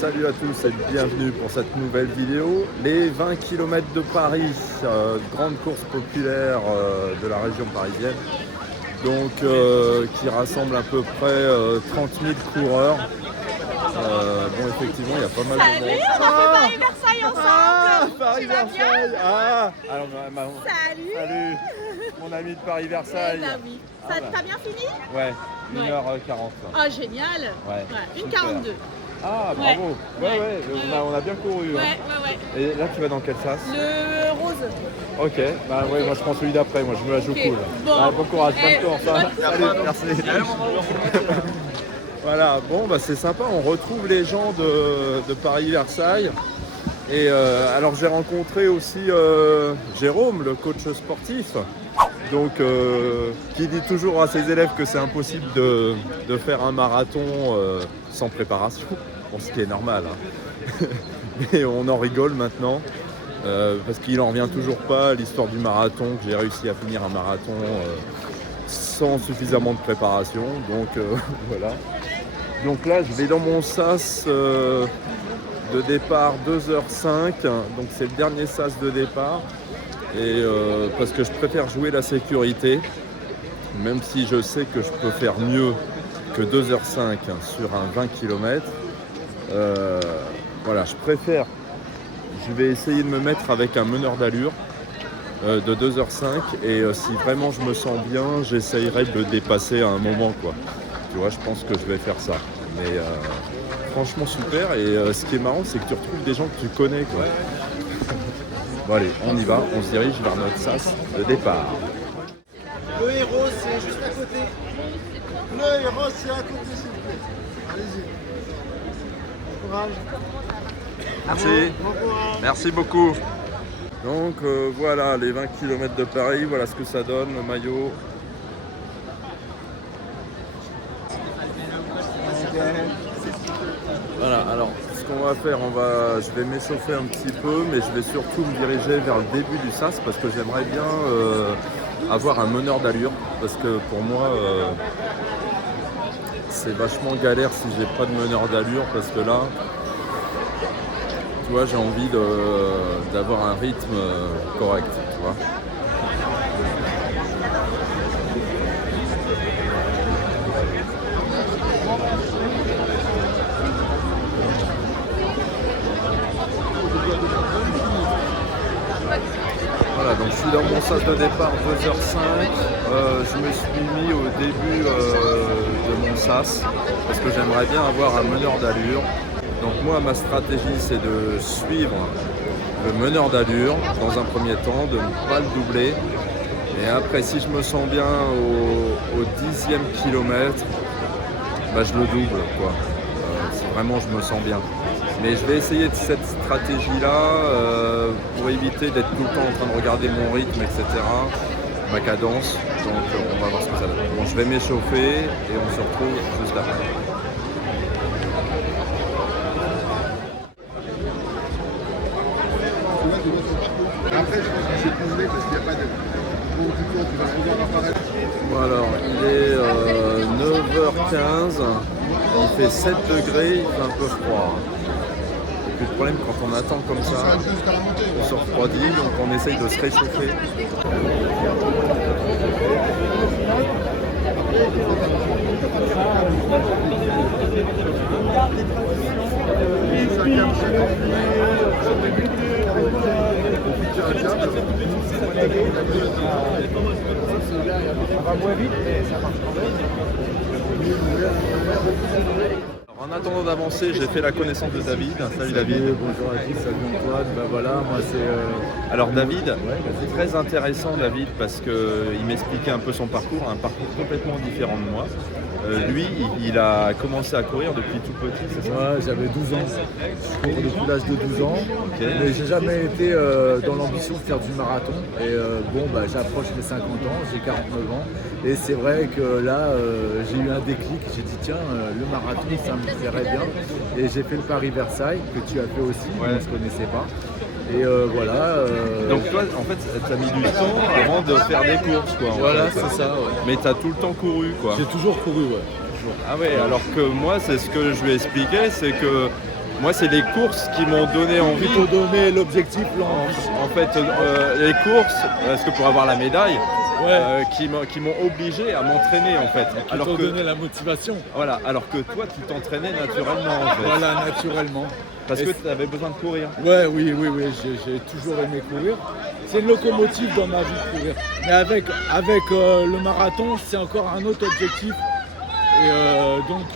Salut à tous et bienvenue pour cette nouvelle vidéo. Les 20 km de Paris, grande course populaire de la région parisienne, donc qui rassemble à peu près 30 000 coureurs. Bon, effectivement, il y a pas mal de monde. On a fait Paris-Versailles ensemble. Paris-Versailles. Alors, Salut. salut, mon ami de Paris-Versailles. Bah oui. T'as bien fini? Ouais, 1h40. Oh génial. Ouais, 1h42. Ah, bravo. Ouais. On a bien couru. Ouais. Et là, tu vas dans quel sas? Le rose. Ok, bah ouais, moi je prends celui d'après, moi je me la joue cool. Bon, bon courage, bonne course. Salut, merci. Voilà, bon bah c'est sympa, on retrouve les gens de Paris-Versailles. Et alors j'ai rencontré aussi Jérôme, le coach sportif, donc qui dit toujours à ses élèves que c'est impossible de faire un marathon sans préparation, bon, ce qui est normal, hein. Mais on en rigole maintenant. Parce qu'il n'en revient toujours pas à l'histoire du marathon, que j'ai réussi à finir un marathon sans suffisamment de préparation, donc voilà. Donc là je vais dans mon sas de départ 2h05, donc c'est le dernier sas de départ, et parce que je préfère jouer la sécurité, même si je sais que je peux faire mieux que 2h05 sur un 20 km. Voilà, je préfère. Je vais essayer de me mettre avec un meneur d'allure de 2h05 et si vraiment je me sens bien, j'essayerai de le dépasser à un moment, quoi. Tu vois, je pense que je vais faire ça. Mais franchement super, et ce qui est marrant, c'est que tu retrouves des gens que tu connais, quoi. Bon allez, on y va, on se dirige vers notre sas de départ. Le héros, c'est juste à côté. Le héros, c'est à côté, s'il vous plaît. Allez-y. Bon courage. Merci. Merci beaucoup. Donc voilà les 20 km de Paris, voilà ce que ça donne, le maillot. Voilà, alors ce qu'on va faire, je vais m'échauffer un petit peu, mais je vais surtout me diriger vers le début du sas parce que j'aimerais bien avoir un meneur d'allure, parce que pour moi c'est vachement galère si j'ai pas de meneur d'allure, parce que là tu vois, j'ai envie d'avoir un rythme correct, tu vois. Voilà, donc je suis dans mon sas de départ 2h05. Je me suis mis au début de mon sas parce que j'aimerais bien avoir un meneur d'allure. Donc moi, ma stratégie, c'est de suivre le meneur d'allure dans un premier temps, de ne pas le doubler. Et après, si je me sens bien au 10e kilomètre, bah, je le double, quoi. Si vraiment je me sens bien. Mais je vais essayer de cette stratégie-là pour éviter d'être tout le temps en train de regarder mon rythme, etc., ma cadence. Donc on va voir ce que ça donne. Bon, je vais m'échauffer et on se retrouve juste après. Après, je pense que c'est congelé parce qu'il n'y a pas de. Bon, du coup, tu vas pouvoir apparaître. Bon, alors, il est 9h15, il fait 7 degrés, il fait un peu froid. Et puis le problème, quand on attend comme ça, on se refroidit, donc on essaye de se réchauffer. En attendant d'avancer, j'ai fait la connaissance de David. Salut David. Bonjour à tous, salut Antoine. Ben voilà, moi c'est. Alors David, c'est très intéressant David parce qu'il m'expliquait un peu son parcours, un parcours complètement différent de moi. Lui, il a commencé à courir depuis tout petit, c'est ça? Ouais, j'avais 12 ans. Je cours depuis l'âge de 12 ans. Okay. Mais j'ai jamais été dans l'ambition de faire du marathon. Et bon, bah, j'approche les 50 ans, j'ai 49 ans. Et c'est vrai que là, j'ai eu un déclic. J'ai dit, tiens, le marathon, ça me plairait bien. Et j'ai fait le Paris-Versailles, que tu as fait aussi, Ouais. on ne se connaissait pas. Et voilà. Donc toi, en fait, tu as mis du temps avant de faire des courses, quoi. Voilà, fait. c'est ça. Ouais. Mais tu as tout le temps couru, quoi. J'ai toujours couru, ouais. Ah ouais, alors que moi, c'est ce que je lui ai expliqué, c'est que Moi, c'est les courses qui m'ont donné envie. Ils t'ont donné l'objectif, l'envie. En fait, les courses, parce que pour avoir la médaille, Ouais. qui m'ont obligé à m'entraîner en fait. Qui t'ont donné la motivation. Voilà, alors que toi, tu t'entraînais naturellement en fait. Voilà, naturellement. Parce Et que tu avais besoin de courir. Ouais, oui, j'ai toujours aimé courir. C'est une locomotive dans ma vie de courir. Mais avec le marathon, c'est encore un autre objectif. Et donc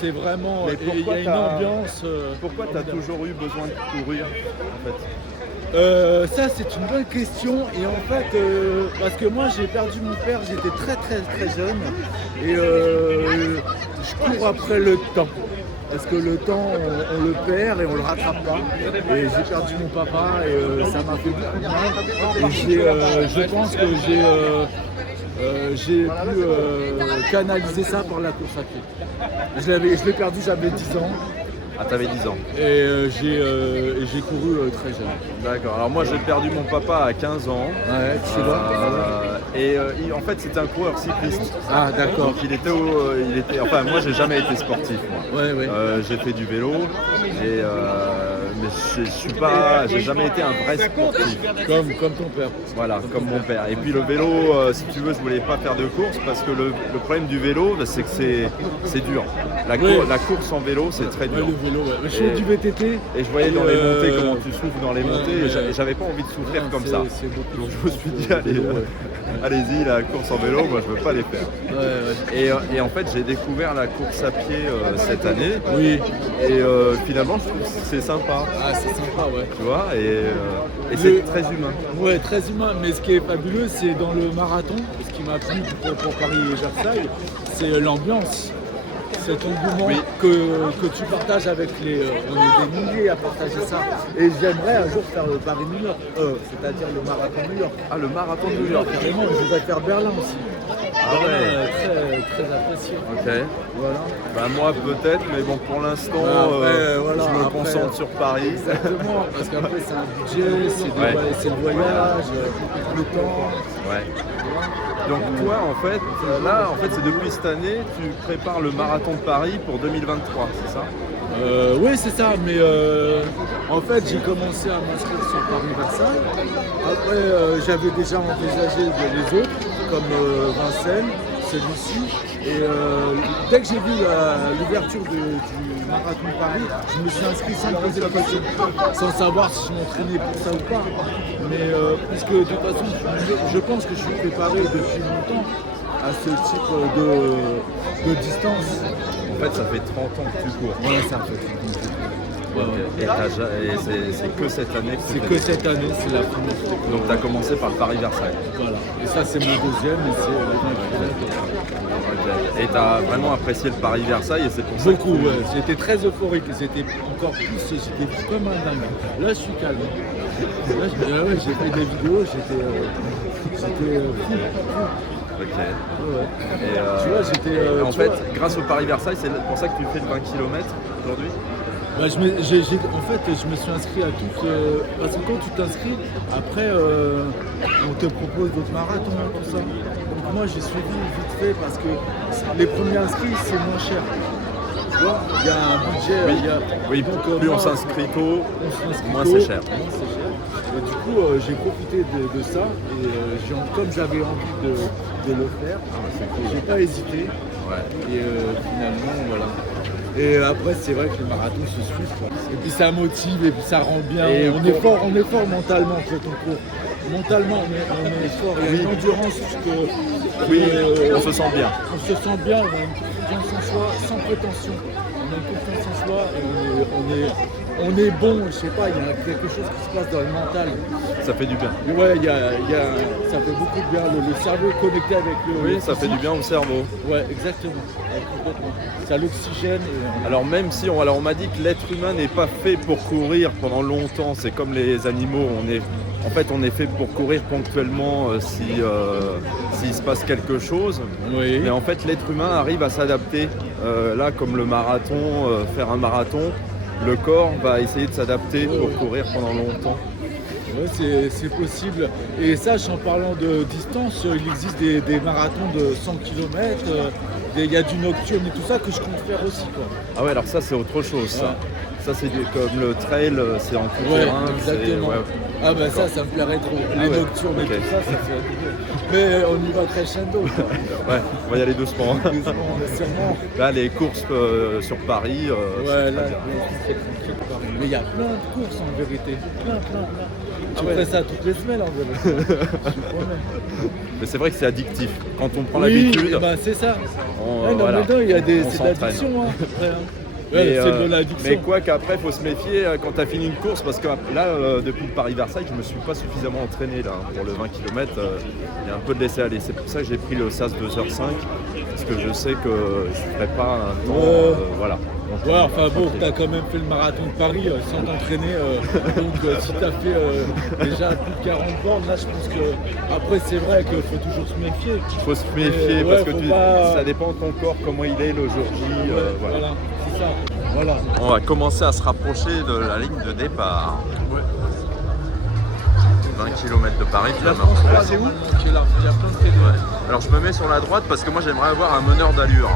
c'est vraiment, Mais et il y a une ambiance. Pourquoi tu as toujours eu besoin de courir en fait? Ça c'est une bonne question et en fait parce que moi j'ai perdu mon père, j'étais très jeune et je cours après le temps. Parce que le temps, on le perd et on le rattrape pas. Et j'ai perdu mon papa et ça m'a fait beaucoup de mal. Et je pense que j'ai pu canaliser ça par la course à pied. Je l'ai perdu, j'avais 10 ans. Ah, t'avais 10 ans. Et j'ai couru très jeune. D'accord. Alors moi j'ai perdu mon papa à 15 ans. Ouais, tu sais En fait c'était un coureur cycliste. Ah d'accord. Donc il était. Enfin moi j'ai jamais été sportif. Moi. Ouais. J'ai fait du vélo. Mais j'ai jamais été un vrai sportif. Comme ton père. Voilà, comme mon père. Et puis le vélo, si tu veux, je voulais pas faire de course parce que le problème du vélo, c'est que c'est dur. La course en vélo, c'est très dur. Ouais, le vélo, ouais. Je fais du VTT. Et je voyais dans les montées comment tu souffles dans les montées et j'avais pas envie de souffrir comme ça. C'est beaucoup. Donc je me suis dit, allez-y, la course en vélo, moi je veux pas les faire. Et en fait, j'ai découvert la course à pied cette année. Oui. Et finalement, je trouve que c'est sympa. Ah, c'est sympa, ouais. Tu vois, et c'est très humain. Ouais, très humain. Mais ce qui est fabuleux, c'est dans le marathon, ce qui m'a plu pour Paris et Versailles, c'est l'ambiance. Cet engouement que tu partages avec les... on est des milliers à partager ça. Et j'aimerais un jour faire le Paris-New York, c'est-à-dire le marathon New York. Ah, le marathon de New York. Carrément, je voudrais faire Berlin aussi. Ah ouais. Très apprécié. Ok. Voilà. Bah moi peut-être, mais bon pour l'instant voilà, je me après, concentre sur Paris. Exactement, parce qu'après c'est un budget, c'est le voyage, le temps. Ouais. Donc toi en fait, là en fait c'est depuis cette année, tu prépares le marathon de Paris pour 2023, c'est ça? Oui c'est ça, mais en fait j'ai commencé à m'inscrire sur Paris-Versailles. Après j'avais déjà envisagé les autres, comme Vincennes, celui-ci. Et dès que j'ai vu l'ouverture du marathon de Paris, je me suis inscrit sans me poser la question, sans savoir si je m'entraînais pour ça ou pas. Mais puisque de toute façon, je pense que je suis préparé depuis longtemps à ce type de distance. En fait ça fait 30 ans que tu cours. Ouais, ça fait 30 ans que je cours. Et c'est que cette année que c'est que cette année, c'est la première fois. Donc tu as commencé par Paris-Versailles. Voilà. Et ça c'est mon deuxième et c'est la première. Et tu as vraiment apprécié le Paris-Versailles et c'est pour ça beaucoup, ouais. J'étais très euphorique et c'était encore plus, j'étais comme un dingue. Là je suis calme. Là j'ai fait des vidéos, j'étais fou. Ok. Ouais. Et tu vois, j'étais. En fait, grâce au Paris-Versailles, c'est pour ça que tu fais le 20 km aujourd'hui? Bah, en fait, je me suis inscrit à toutes. Parce que quand tu t'inscris, après, on te propose d'autres marathons, tout ça. Donc moi, j'ai suivi vite fait parce que les premiers inscrits, c'est moins cher. Tu vois, il y a un budget. Oui, donc, plus moi, on s'inscrit tôt, moins c'est cher. Et du coup, j'ai profité de ça et comme j'avais envie de le faire, j'ai pas hésité. Ouais. Et finalement, voilà. Et après, c'est vrai que les marathons se suivent, quoi. Et puis ça motive et puis ça rend bien. Et on est fort mentalement quand on court. Mentalement, on est fort. Il y a une endurance on se sent bien. On se sent bien, on a une confiance en soi sans prétention. On a une confiance en soi et on est bon, je sais pas, il y a quelque chose qui se passe dans le mental. Ça fait du bien. Ouais, ça fait beaucoup de bien. Le cerveau est connecté avec le. Oui, ça fait du bien au cerveau. Ouais, exactement. Complètement. Ça l'oxygène. Alors même si on m'a dit que l'être humain n'est pas fait pour courir pendant longtemps, c'est comme les animaux, on est fait pour courir ponctuellement s'il se passe quelque chose. Oui. Mais en fait l'être humain arrive à s'adapter. Là comme le marathon, faire un marathon, le corps va essayer de s'adapter pour courir pendant longtemps. Ouais, c'est possible. Et sache, en parlant de distance, il existe des marathons de 100 km, il y a du nocturne et tout ça que je compte faire aussi, quoi. Ah ouais, alors ça c'est autre chose ça. Ça c'est comme le trail, c'est en tout Ouais, terrain. exactement. Ouais. Ah bah ça me plairait trop. Les ouais. nocturnes Ok. et tout ça fait... Mais on y va crescendo. quoi. Ouais, on va y aller doucement. Doucement, mais sûrement. Là, les courses sur Paris, Ouais, c'est là, très bien. c'est tranquille. Mais il y a plein de courses en vérité. Plein. Ah Tu ouais. fais ça toutes les semaines en vérité. Je te promets. Mais c'est vrai que c'est addictif. Quand on prend Oui, l'habitude, bah c'est ça. on, Ouais, non, voilà, mais non, il y a des, on c'est de s'entraîne. l'addiction. Hein, après, hein. Mais, Ouais, c'est de l'addiction. mais quoi qu'après, il faut se méfier quand tu as fini une course parce que là, depuis le Paris-Versailles, je ne me suis pas suffisamment entraîné là, pour le 20 km. Il y a un peu de laisser-aller. C'est pour ça que j'ai pris le SAS 2h05 parce que je sais que je ne ferai pas un temps. Voilà. Donc, Ouais, enfin bon, tranquille. t'as quand même fait le marathon de Paris sans t'entraîner. Donc si t'as fait déjà plus de 40 bornes, là je pense que. Après, c'est vrai qu'il faut toujours se méfier. Il faut se méfier ouais, parce que faut pas- ça dépend de ton corps, comment il est le jour J. Voilà. Voilà, c'est ça. Voilà. On va commencer à se rapprocher de la ligne de départ. Ouais. 20 km de Paris, La finalement. France 3, c'est où qui est là. Il y a plein de télé. Ouais. Alors je me mets sur la droite parce que moi j'aimerais avoir un meneur d'allure.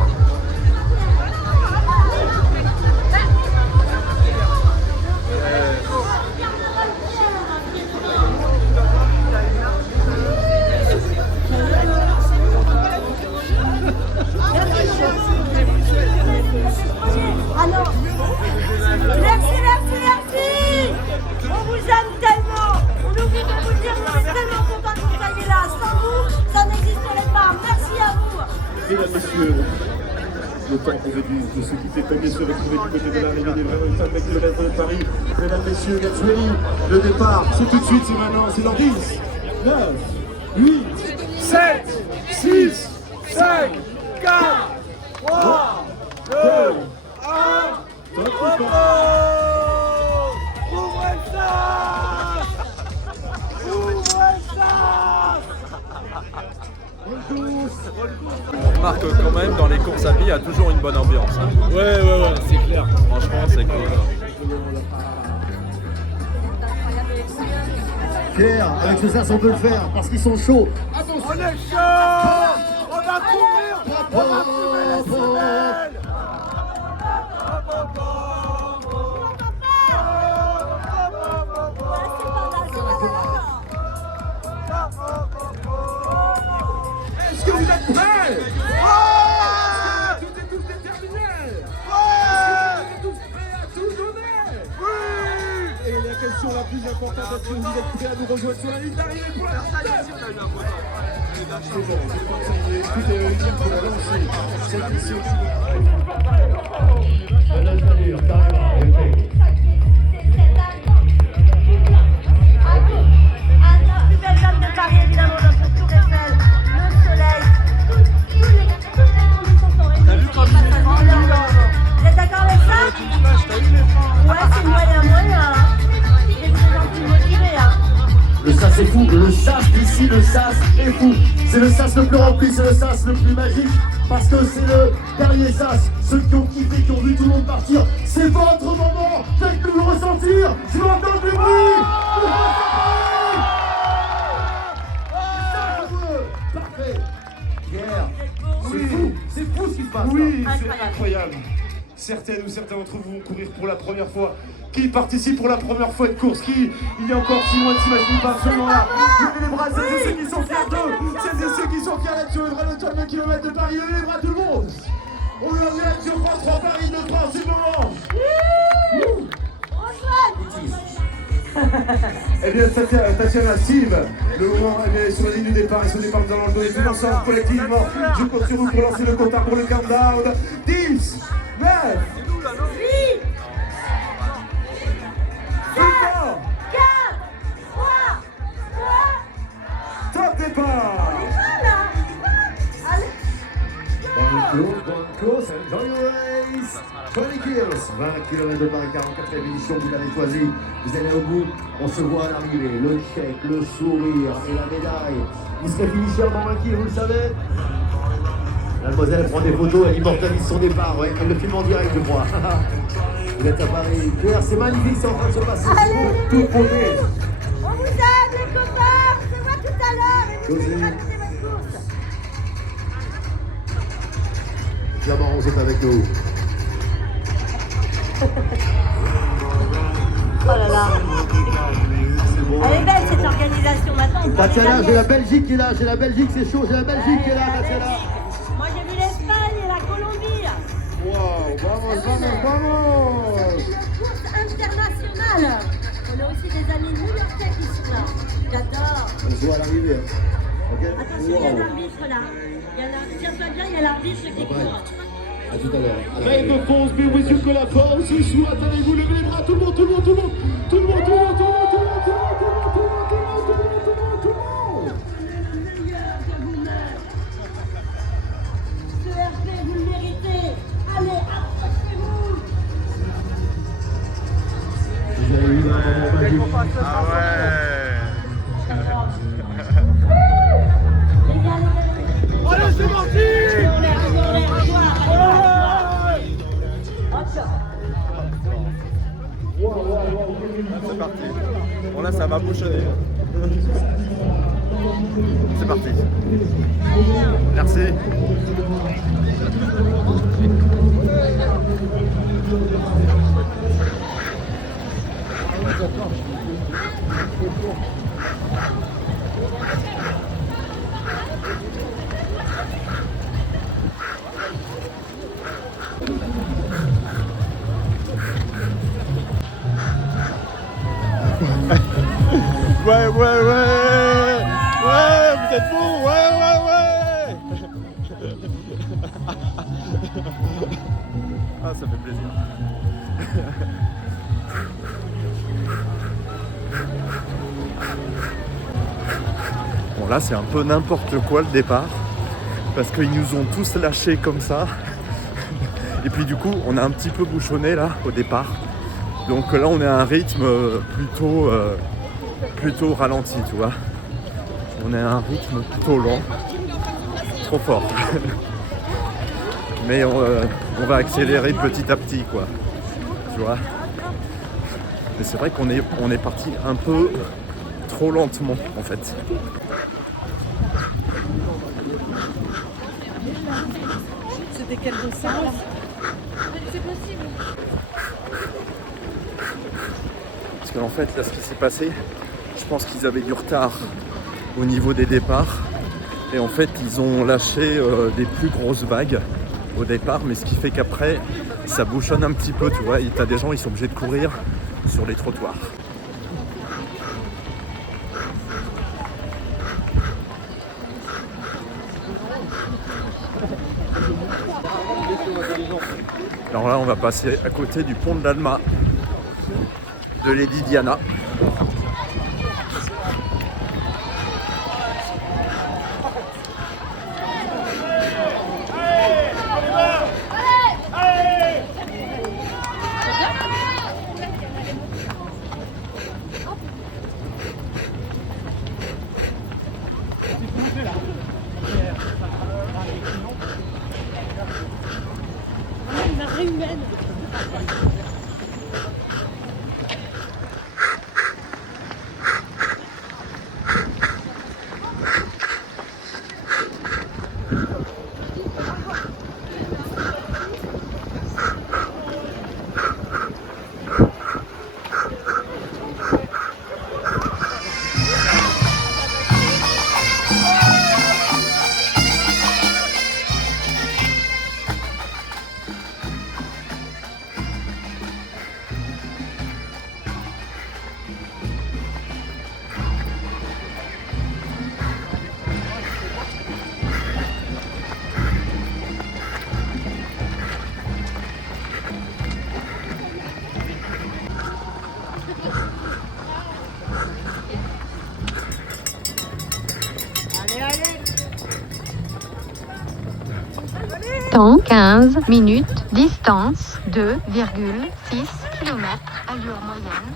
Alors, merci. On vous aime tellement. On oublie de vous dire qu'on est tellement contents que vous soyez là. Sans vous, ça n'existerait pas. Merci à vous. Mesdames, Messieurs, le temps pour de se quitter comme il se retrouver du côté de l'arrivée des 25 km de Paris. Mesdames, Messieurs, let's ready. Le départ, c'est tout de suite, c'est maintenant, c'est dans 10, 9, 8, 7, 6, 5, 4, 3, 2, 1, top départ. On remarque quand même dans les courses à pied, il y a toujours une bonne ambiance. Hein. Ouais, c'est clair. Franchement, c'est cool. Pierre, avec ce sas, on peut le faire parce qu'ils sont chauds. On est chaud. On va courir. On va courir la semaine. Est-ce que vous êtes prêts? Toutes et tous déterminés? Est-ce que vous êtes tous prêts à tout donner? Oui! Et la question la plus importante, est-ce que vous êtes prêts à nous rejoindre sur la ligne d'arrivée pour la tête? C'est bon, je crois que ça y est, tout est réuni pour lancer cette mission. La plus belle dame de Paris, évidemment, notre tour Eiffel, le soleil, toutes les conditions sont réunies. Vous êtes d'accord avec ça? Ouais, c'est moyen. J'ai des gens plus motivés, hein. Le sas est fou, le sas d'ici, le sas est fou. C'est le sas le plus rempli, c'est le sas le plus magique. Parce que c'est le dernier sas. Ceux qui ont kiffé, qui ont vu tout le monde partir. C'est votre moment. Faites-nous le ressentir. Je veux entendre du bruit. Parfait. Pierre, c'est fou ce qui se passe. Oui, Incroyable. c'est incroyable. Certaines ou certains d'entre vous vont courir pour la première fois. Qui participe pour la première fois à une course? Qui, il est encore si loin de s'imaginer pas absolument là. Levez les bras, celles et ceux qui sont fiers d'eux. Celles et ceux qui sont fiers d'être sur le vrai 20 km de Paris. Levez les bras tout le monde. On est en direct sur France 3 Paris de France, c'est le moment. Eh bien, Tatiana, Steve, le moment est sur la ligne du départ et ce départ, nous allons le donner tous ensemble, collectivement. Je compte sur vous pour lancer le compte pour le countdown. 10, 9, 8, 8, 4, 3, top départ. allez. Bonne course, enjoy your race. 20 kills, 20 km de Paris, 44e édition, vous l'avez choisi. Vous allez au bout, on se voit à l'arrivée, le chèque, le sourire et la médaille. Vous serez finisseur dans 20 kills, vous le savez. La demoiselle elle prend des photos, elle immortalise son départ, ouais. Elle le filme en direct, je crois. Vous êtes à Paris. Pierre, c'est magnifique, c'est en train de se passer. Tout beauté. On vous aime les copains, on se voit tout à l'heure et vous José. racontez votre course. Diamant, vous êtes avec nous. Tatiana, j'ai la Belgique qui est là, j'ai la Belgique, c'est chaud, j'ai la Belgique qui est là, Tatiana. Moi j'ai vu l'Espagne et la Colombie. Wow, vamos, vamos, vamos. C'est une course internationale. On a aussi des amis new-yorkais qui sont là. J'adore. On se voit à l'arrivée. Ok. Attention, il y a l'arbitre là. Tiens-toi bien, il y a l'arbitre qui court. À tout à l'heure. Rain de France, be with you que la force est sous. Attendez-vous, levez les bras, tout le monde, tout le monde, tout le monde, tout le monde, tout le monde, tout le monde, tout le monde, tout le monde, tout le monde, tout le monde, tout le monde, tout le monde, tout le monde. Le meilleur de vous-même. Ce RP, vous le méritez. Allez, approchez-vous. Vous avez eu un moment magique. Ah ouais. Allez, c'est parti. C'est parti. Bon là ça va bouchonner. C'est parti. Merci. Ouais, ouais, ouais. Ouais, vous êtes bons. Ouais, ouais, ouais. Ah, ça fait plaisir. Bon, là, c'est un peu n'importe quoi le départ. Parce qu'ils nous ont tous lâchés comme ça. Et puis, du coup, on a un petit peu bouchonné là au départ. Donc là, on est à un rythme plutôt ralenti, tu vois. On est à un rythme plutôt lent. Trop fort. Mais on va accélérer petit à petit, quoi. Tu vois. Mais c'est vrai qu'on est parti un peu trop lentement, en fait. C'était quel dossier là? C'est possible. Parce qu'en fait, là, ce qui s'est passé, je pense qu'ils avaient du retard au niveau des départs. Et en fait, ils ont lâché des plus grosses vagues au départ. Mais ce qui fait qu'après, ça bouchonne un petit peu, tu vois. T'as des gens, ils sont obligés de courir sur les trottoirs. Alors là, on va passer à côté du pont de l'Alma de Lady Diana. Temps 15 minutes, distance 2,6 km, allure moyenne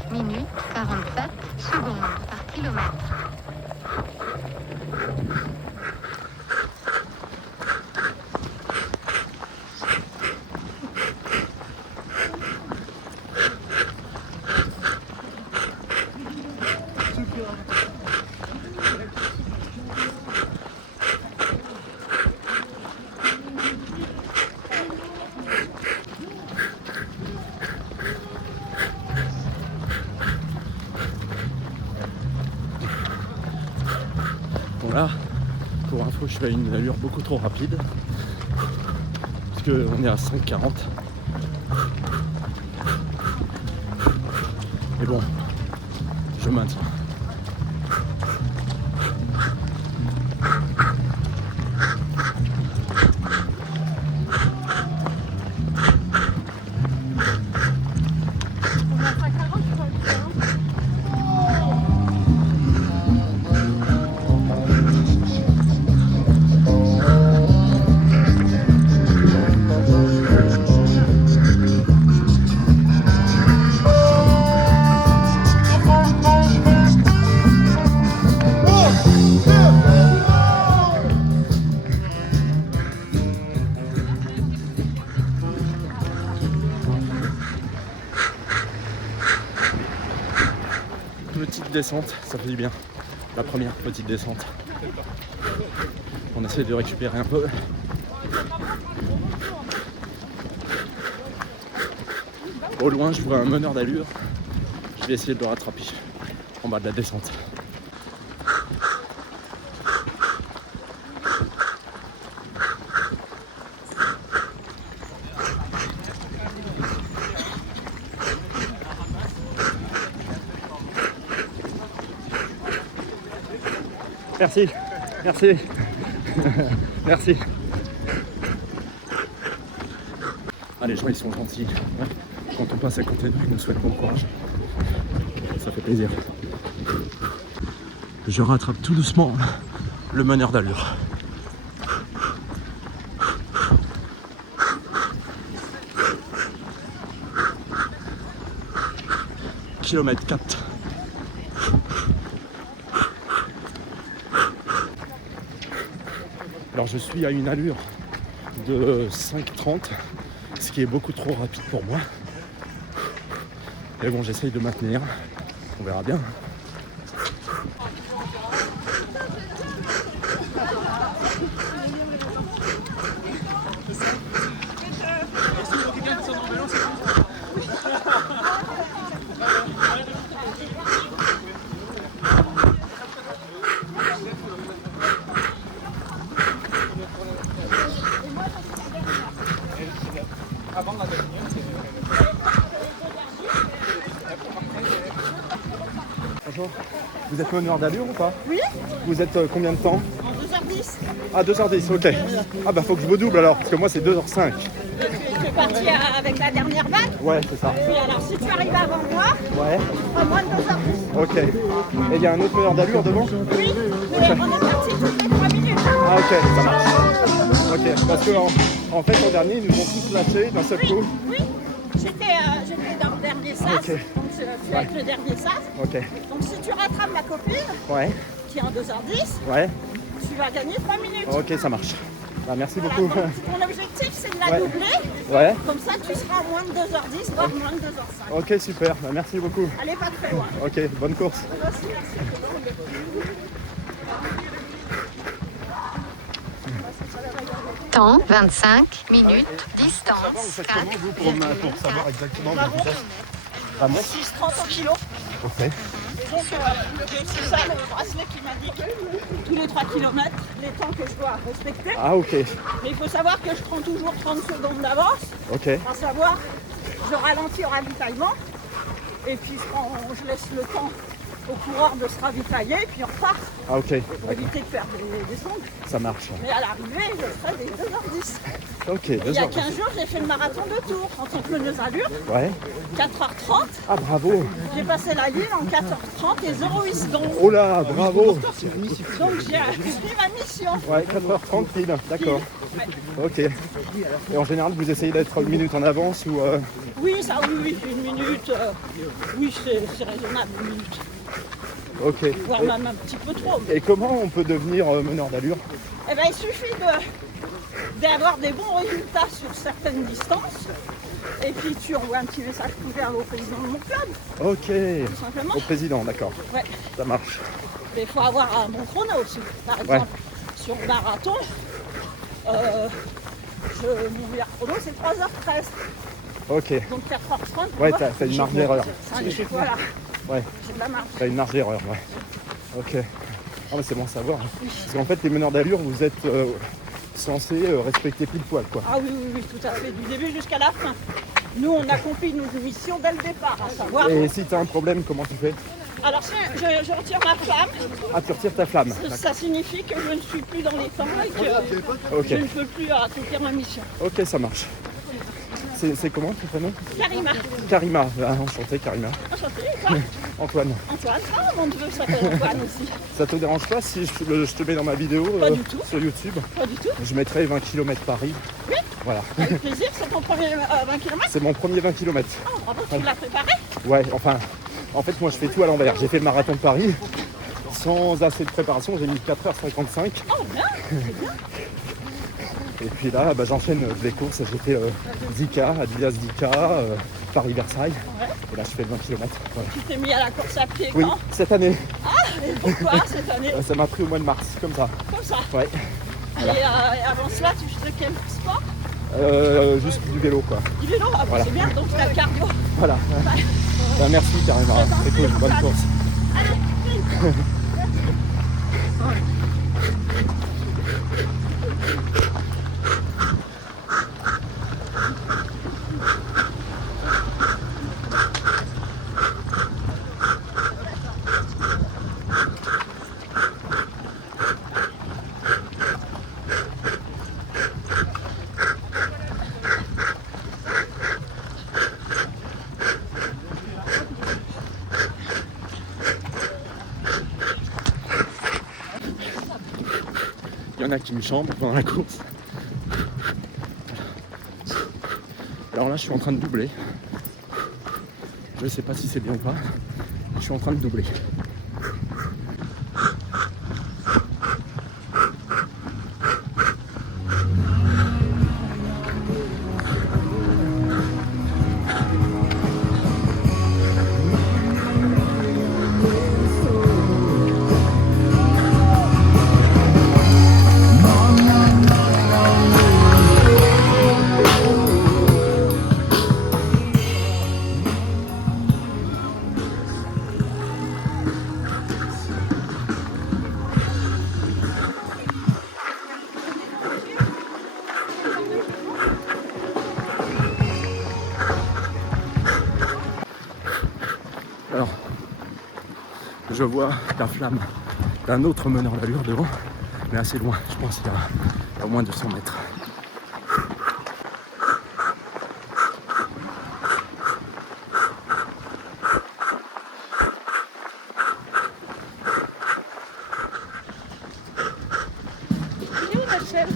5 minutes 47 secondes par kilomètre. Bon là, pour info, je suis à une allure beaucoup trop rapide. Parce qu'on est à 5,40. Et bon, je maintiens. Petite descente, ça fait du bien. La première petite descente. On essaie de récupérer un peu. Au loin, je vois un meneur d'allure. Je vais essayer de le rattraper en bas de la descente. Merci, merci, merci. Ah, les gens ils sont gentils. Quand on passe à côté d'eux, ils nous souhaitent bon courage. Ça fait plaisir. Je rattrape tout doucement le meneur d'allure. Kilomètre 4. Alors je suis à une allure de 5,30, ce qui est beaucoup trop rapide pour moi. Mais bon, j'essaye de maintenir, on verra bien. Bonjour. Vous êtes meneur d'allure ou pas? Oui. Vous êtes combien de temps? En 2h10. Ah, 2h10, ok. Ah bah faut que je me double alors, parce que moi c'est 2h05. Tu es parti avec la dernière vague. Ouais, c'est ça. Oui, alors si tu arrives avant moi, Ouais, tu feras moins de 2h10. ok. Et il y a un autre meneur d'allure devant? Oui, mais on est parti toutes les 3 minutes. Ah ok, ça marche. Ok, parce que en fait l'an dernier, ils nous ont tous lâchés d'un seul coup. Oui, j'étais dans le dernier sas, Ok. donc je suis avec le dernier sas. Ok, Donc si tu rattrapes ma copine, ouais, qui est en 2h10, ouais, tu vas gagner 3 minutes. ok, ça marche. Bah, merci Voilà, beaucoup. ton objectif c'est de la Ouais. doubler, Ouais, comme ça tu seras en moins de 2h10, voire moins de 2h05. ok, super, bah, merci beaucoup. Allez, pas très loin. Ok, bonne course. Merci, merci. Temps 25 minutes. Distance 4. pour savoir exactement où vous êtes? Ah, moi 6,30 au kilo. Ok, Et donc, c'est ça le bracelet qui m'indique tous les 3 km les temps que je dois respecter. ah ok, Mais il faut savoir que je prends toujours 30 secondes d'avance, ok, à savoir, je ralentis au ravitaillement, et puis je laisse le temps au coureur de se ravitailler, et puis on repart ah ok, pour éviter de faire des sons. ça marche. Mais à l'arrivée, je ferai des 2h10. Ok, Il y a 2h. 15 jours, j'ai fait le marathon de Tours en tant que meneuse allure, Ouais, 4h30. ah bravo. J'ai passé la ligne en 4h30 et 0,8 secondes. Oh là, bravo. Donc j'ai accompli ma mission. Ouais, 4h30 pile, d'accord. Ok. Et en général, vous essayez d'être une minute en avance ou... Oui, ça oui, une minute. Oui, c'est raisonnable, une minute. Ok. Voire même un petit peu trop. Et comment on peut devenir meneur d'allure? Eh ben, il suffit d'avoir des bons résultats sur certaines distances. Et puis tu envoies un petit message ouvert au président de mon club, Ok. tout simplement. Au président, d'accord. Ouais. Ça marche. Mais il faut avoir un bon chrono aussi. Par exemple, sur le marathon, mon meilleur chrono c'est 3h13. Ok. Donc 4h30. Ouais, t'as une marge d'erreur. Voilà, Ouais, j'ai de la marge. t'as une marge d'erreur, ouais. Ok. Ah mais c'est bon à savoir. Parce qu'en fait les meneurs d'allure vous êtes censés respecter pile poil quoi. Ah oui, tout à fait, du début jusqu'à la fin. Nous on accomplit nos missions dès le départ, à savoir. Et si tu as un problème, comment tu fais? Alors je retire ma flamme. Ah, tu retires ta flamme. Ça signifie que je ne suis plus dans les temps et que Ok. je ne peux plus accomplir ma mission. Ok, ça marche. C'est comment ton prénom? Karima. Karima. Ah, enchanté Karima. Enchantée, et toi? Antoine. Antoine. Ah mon Dieu, ça fait Antoine aussi. Ça te dérange pas si je te mets dans ma vidéo Pas du tout. sur YouTube? Pas du tout. Je mettrai 20 km Paris. Oui. Voilà. Avec plaisir, c'est ton premier 20 km. C'est mon premier 20 km. Oh bravo, tu l'as préparé? Ouais, enfin, en fait moi je fais tout à l'envers. J'ai fait le marathon de Paris sans assez de préparation, j'ai mis 4h55. Oh bien, c'est bien. Et puis là, j'enchaîne les courses. J'ai fait 10K, Adidas 10K, Paris-Versailles. Ouais. Et là, je fais le 20 km. Voilà. Tu t'es mis à la course à pied Oui, quand? cette année. Et pourquoi cette année? Ça m'a pris au mois de mars, comme ça. Comme ça. Ouais. Et avant cela, tu faisais quel sport? Juste du vélo, quoi. Du vélo? Ah, bon, Voilà. c'est bien, donc tu as le cardio. Voilà. Merci, Karima. C'est cool, bonne course. Il y en a qui me chambrent pendant la course. Alors là, je suis en train de doubler. Je ne sais pas si c'est bien ou pas. Je suis en train de doubler. Alors, je vois la flamme d'un autre meneur d'allure devant, mais assez loin. Je pense qu'il y a au moins 200 mètres. Il est où ta chaîne?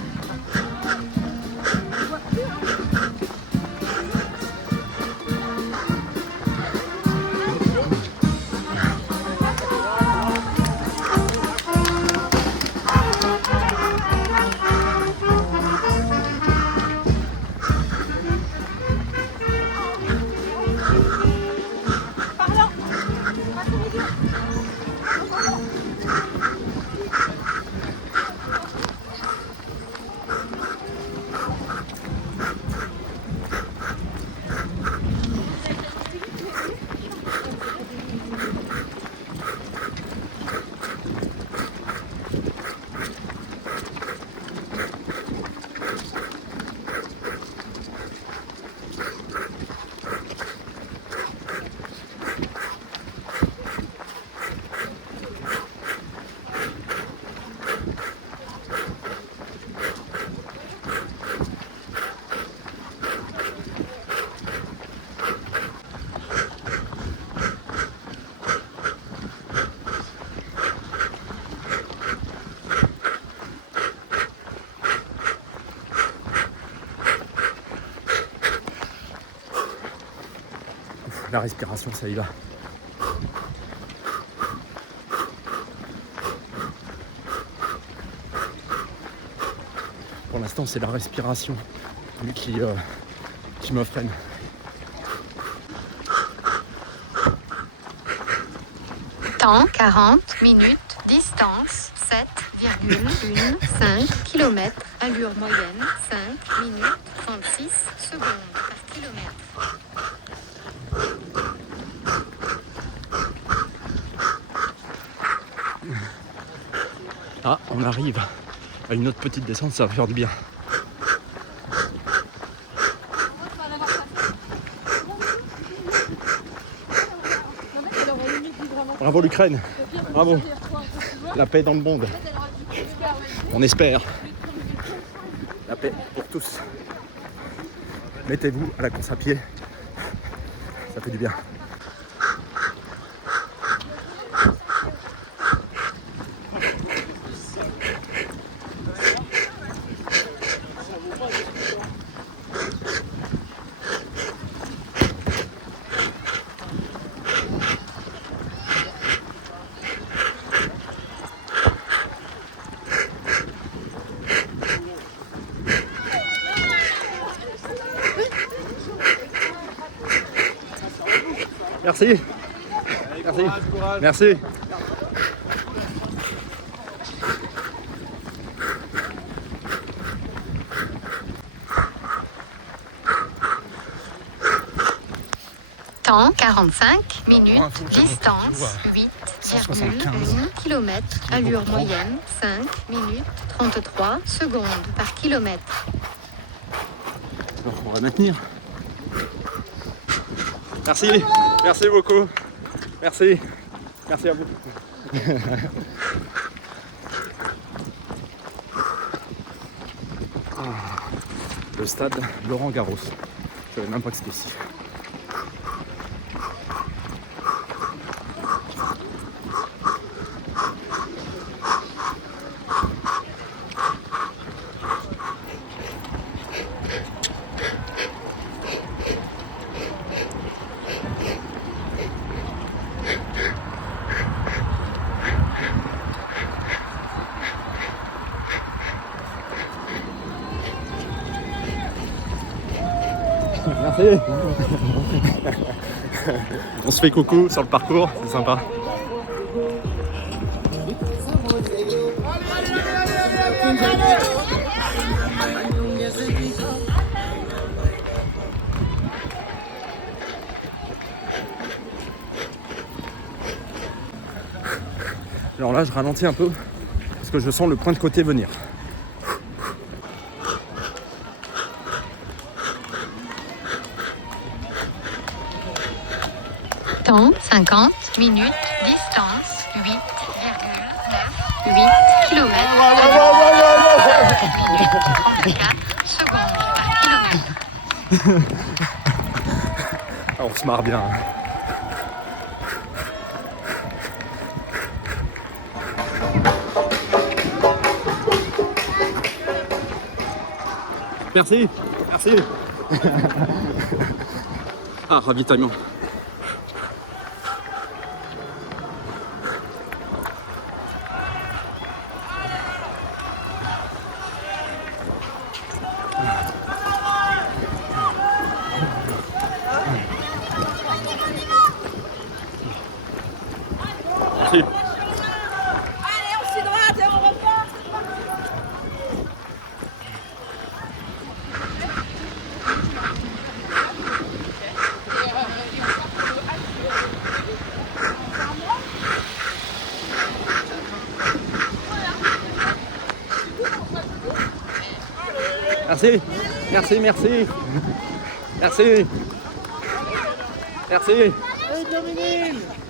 La respiration, ça y va. Pour l'instant, c'est la respiration qui me freine. Temps 40 minutes. Distance 7,15 km. Allure moyenne 5 minutes 36 secondes par kilomètre. Ah, on arrive à une autre petite descente, ça va faire du bien. Bravo l'Ukraine, bravo. La paix dans le monde. On espère. La paix pour tous. Mettez-vous à la course à pied. Ça fait du bien. Merci. Merci. Merci. Temps 45 minutes, distance 8,1 km, allure moyenne 5 minutes 33 secondes par kilomètre. Alors, on va maintenir. Merci, merci beaucoup. Merci, merci à vous. Le stade Laurent Garros. Je savais même pas que c'était ici. Merci. On se fait coucou sur le parcours, c'est sympa. Alors là, je ralentis un peu parce que je sens le point de côté venir. Temps 50 minutes, distance 8,8 km, 34 secondes par kilomètre. Ah, on se marre bien. Merci, merci. Ah, ravitaillement. Merci. Allez, on s'y droite et on repart. Merci, merci, merci. Merci. Merci.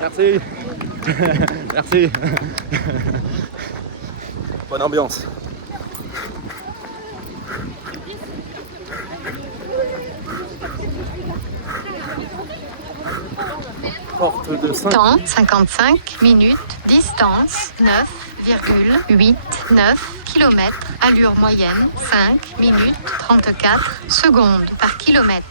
Merci. Merci. Bonne ambiance. Porte de 5. Temps 55 minutes, distance 9,89 km, allure moyenne 5 minutes 34 secondes par kilomètre.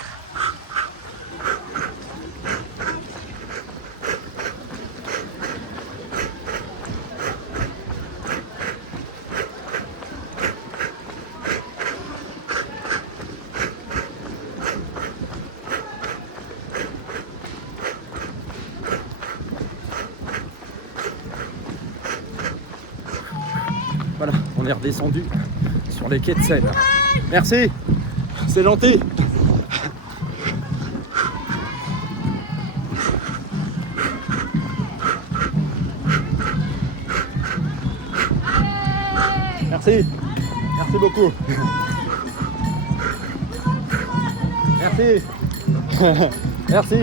Voilà, on est redescendu sur les quais de Seine. Merci, c'est gentil. Merci. Merci beaucoup. Merci. Merci.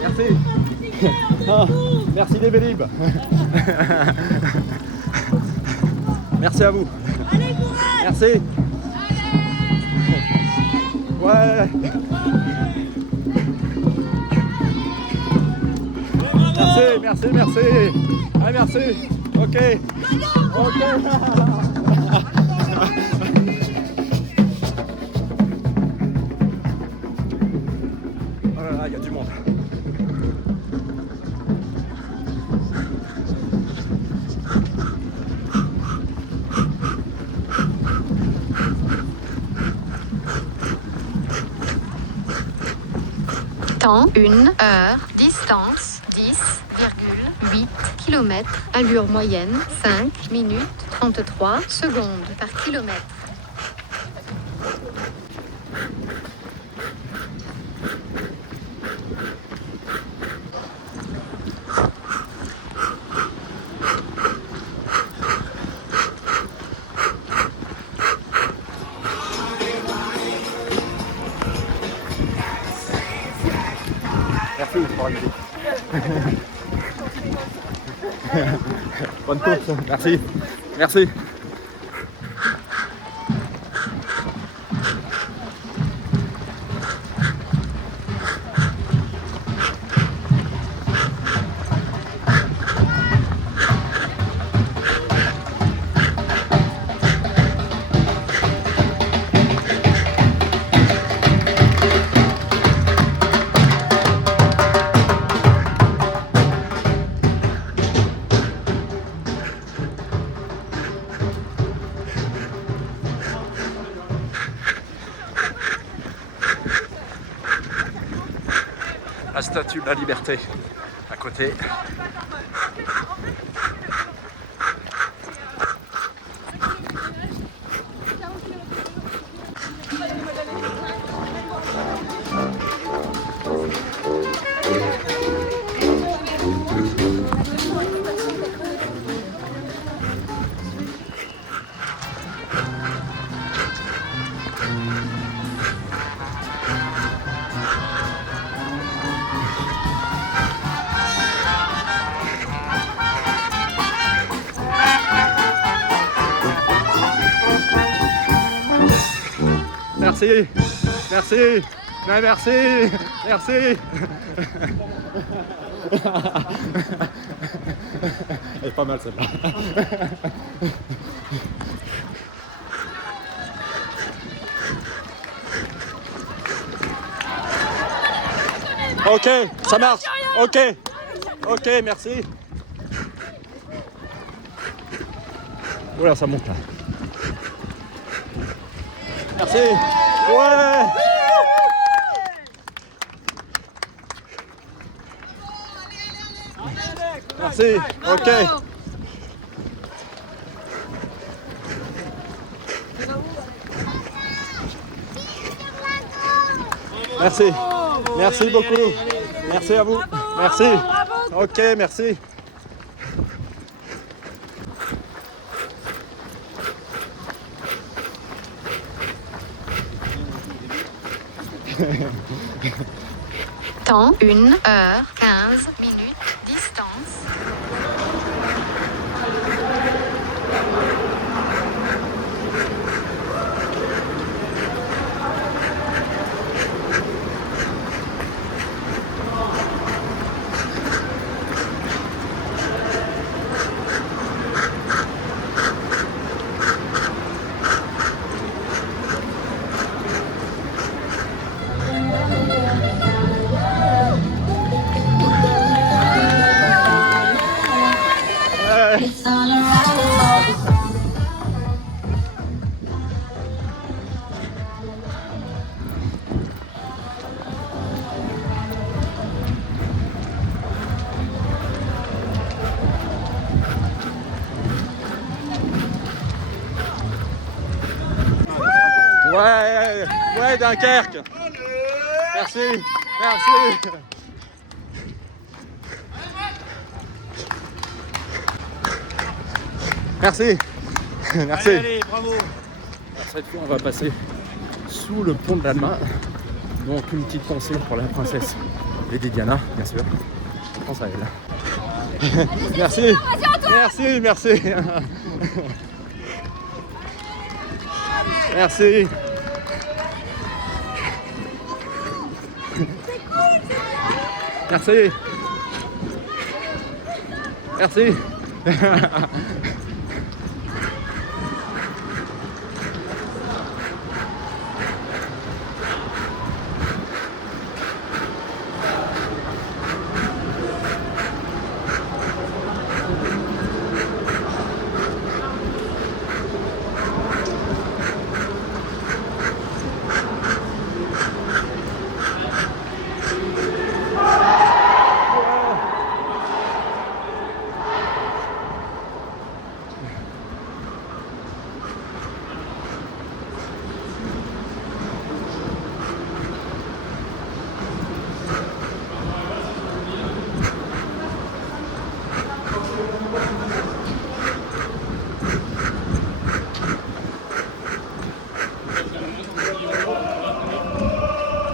Merci. Ah, merci les Vélib. Merci à vous. Merci. Ouais. Merci, merci, merci. Ah, merci. Ok. Ok. Oh là là, il y a du monde. Temps 1 heure, distance 10,8 km, allure moyenne 5 minutes 33 secondes par kilomètre. Merci pour l'idée. Bonne course. Merci. Merci. La statue de la liberté à côté. Merci, merci, mais merci, merci. Elle est pas mal celle-là. Ok, ça marche. Ok, ok, merci. Voilà, ça monte là. Merci. Ouais. Merci. Ok. Merci. Merci beaucoup. Merci à vous. Merci. Ok, merci. Temps 1 heure 15 minutes, distance. Ouais, ouais, Dunkerque. Merci, merci. Merci. Merci. Allez, bravo. Alors, cette fois, on va passer sous le pont de l'Alma. Donc, une petite pensée pour la princesse Lady Diana, bien sûr. Je pense à elle. Merci. Merci, merci. Merci. Merci. Merci.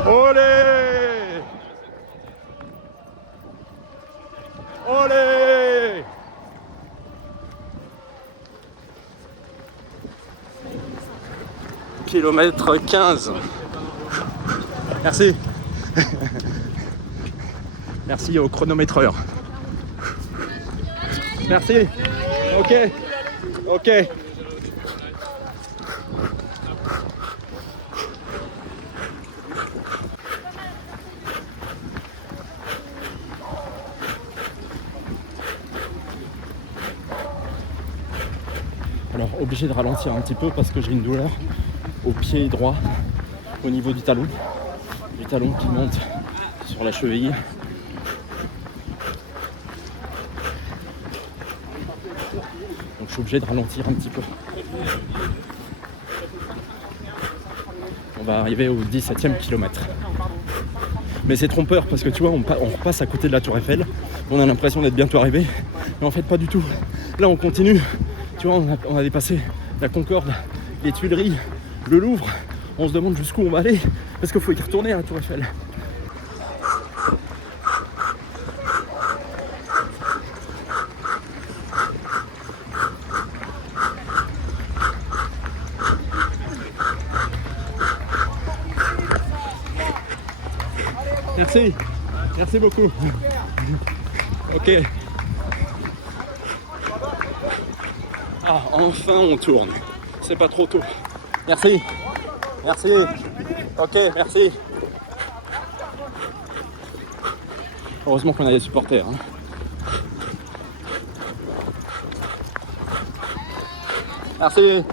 Olé! Olé! Kilomètre 15. Merci. Merci au chronométreur. Merci. Ok. Ok. Alors obligé de ralentir un petit peu parce que j'ai une douleur au pied droit au niveau du talon qui monte sur la cheville. Donc je suis obligé de ralentir un petit peu. On va arriver au 17e kilomètre. Mais c'est trompeur parce que tu vois, on repasse à côté de la Tour Eiffel. On a l'impression d'être bientôt arrivé. Mais en fait pas du tout. Là on continue. Tu vois, on a dépassé la Concorde, les Tuileries, le Louvre. On se demande jusqu'où on va aller parce qu'il faut y retourner à la Tour Eiffel. Merci, merci beaucoup. Ok. Ah, enfin on tourne. C'est pas trop tôt. Merci. Merci. Ok, merci. Heureusement qu'on a des supporters. Hein. Merci.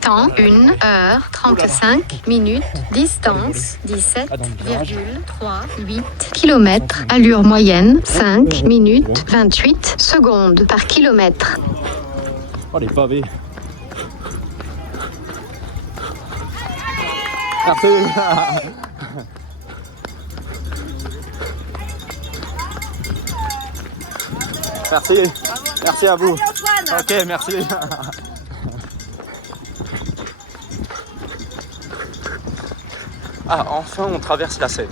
Temps 1h35 minutes. Distance 17,38 km. Allure moyenne 5 minutes 28 secondes par kilomètre. Oh les pavés. Merci. Merci. Merci à vous. Ok, merci. Ah, enfin on traverse la Seine.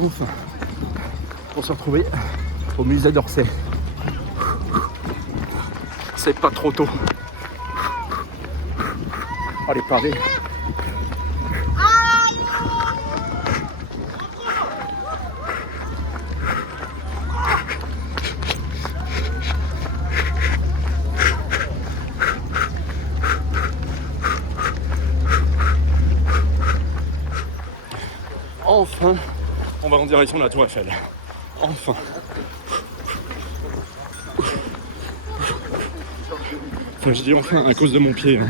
Enfin. Pour se retrouver au musée d'Orsay. C'est pas trop tôt. Oh les pavés. Enfin, on va en direction de la Tour Eiffel. Enfin. Enfin, je dis enfin à cause de mon pied. Hein.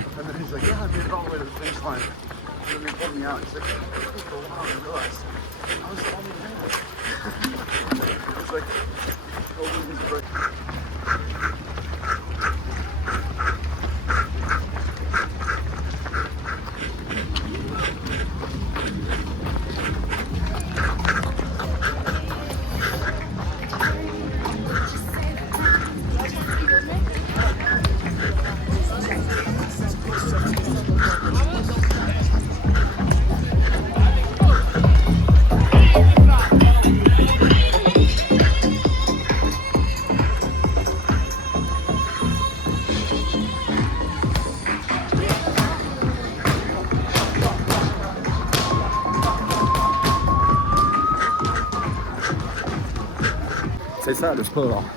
C'est ça le sport. «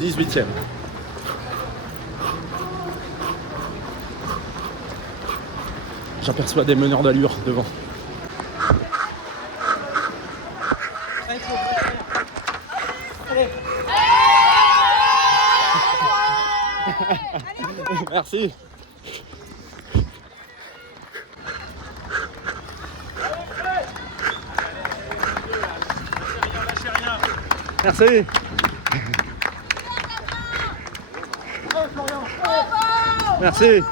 18e. J'aperçois des meneurs d'allure devant. Merci. Merci. Merci.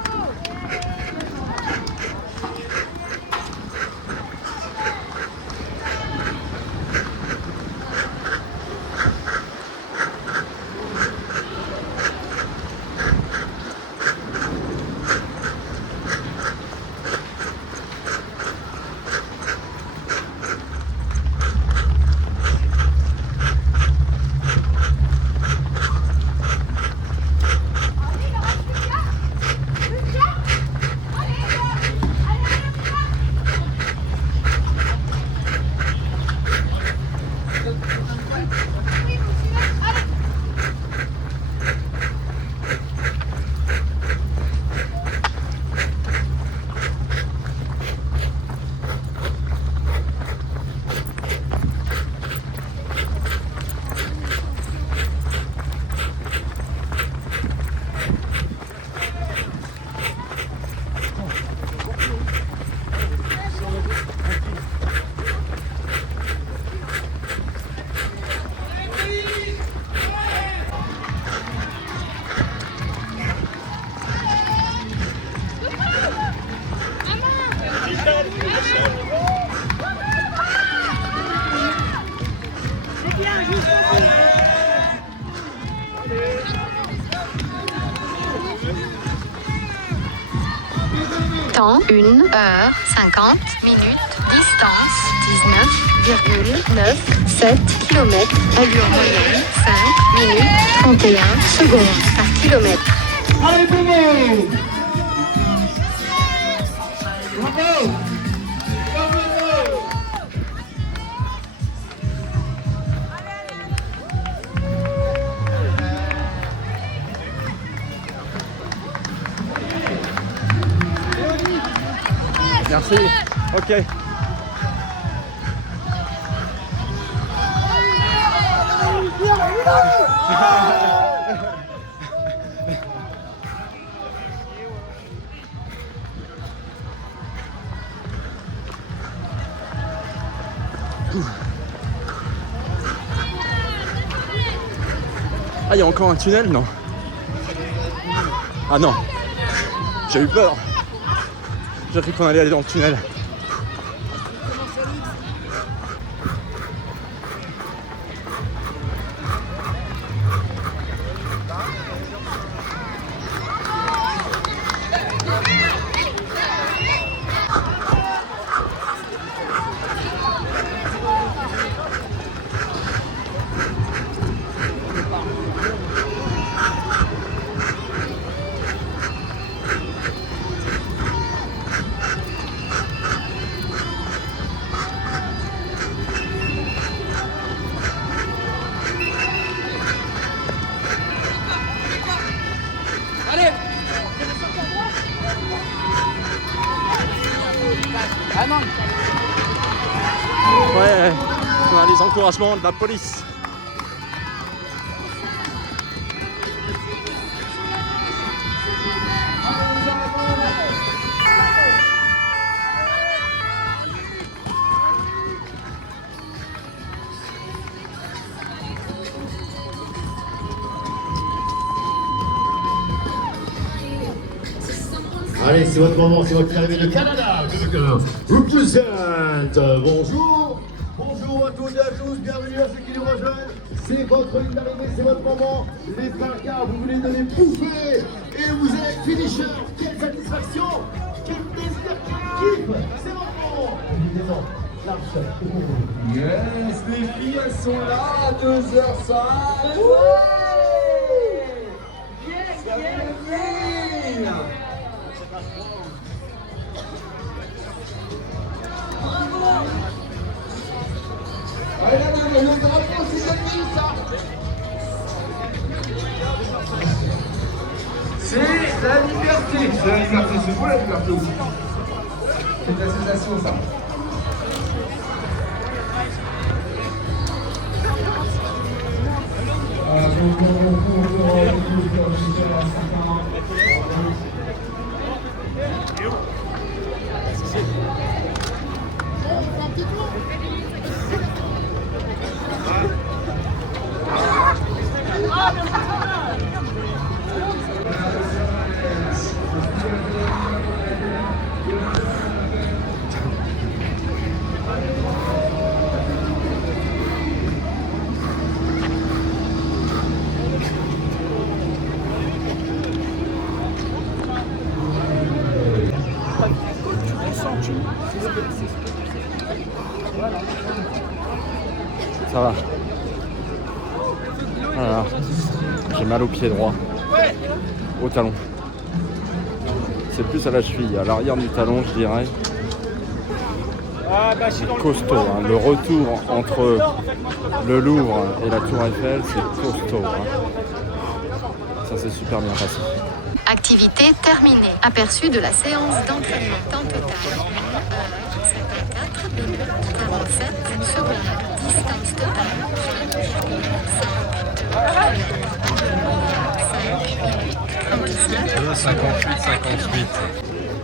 Temps 1 heure 50 minutes. Distance 19,97 km. Allure moyenne 5 minutes 31 secondes par kilomètre. Allez, tout le monde! Bravo! Merci. Ok. Ah, il y a encore un tunnel, non? Ah non. J'ai eu peur. J'ai cru qu'on allait aller dans le tunnel. Ouais, on a les encouragements de la police. Allez, c'est votre moment, c'est votre arrivée de Canada. Represent. Bonjour. Bonjour à toutes et à tous, bienvenue à ceux qui nous rejoignent. C'est votre ligne d'arrivée, c'est votre moment. Les parcards, vous voulez donner bouffer et vous êtes finisher. Quelle satisfaction, quel plaisir, quel kiff. C'est votre moment. Évidemment, large. Yes, les filles, elles sont là à 2h05. Bien, bien, bien. Allez, là, le drapeau, c'est de qui, ça? C'est la liberté. C'est la liberté, c'est quoi la liberté aussi? C'est de l'association, ça. Ça va. Voilà. J'ai mal au pied droit. Au talon. C'est plus à la cheville, à l'arrière du talon, je dirais. Costaud. Hein. Le retour entre le Louvre et la Tour Eiffel, c'est costaud. Hein. Ça s'est super bien passé. Activité terminée. Aperçu de la séance d'entraînement. Temps total 1h54 minutes 47 secondes. Distance totale 58.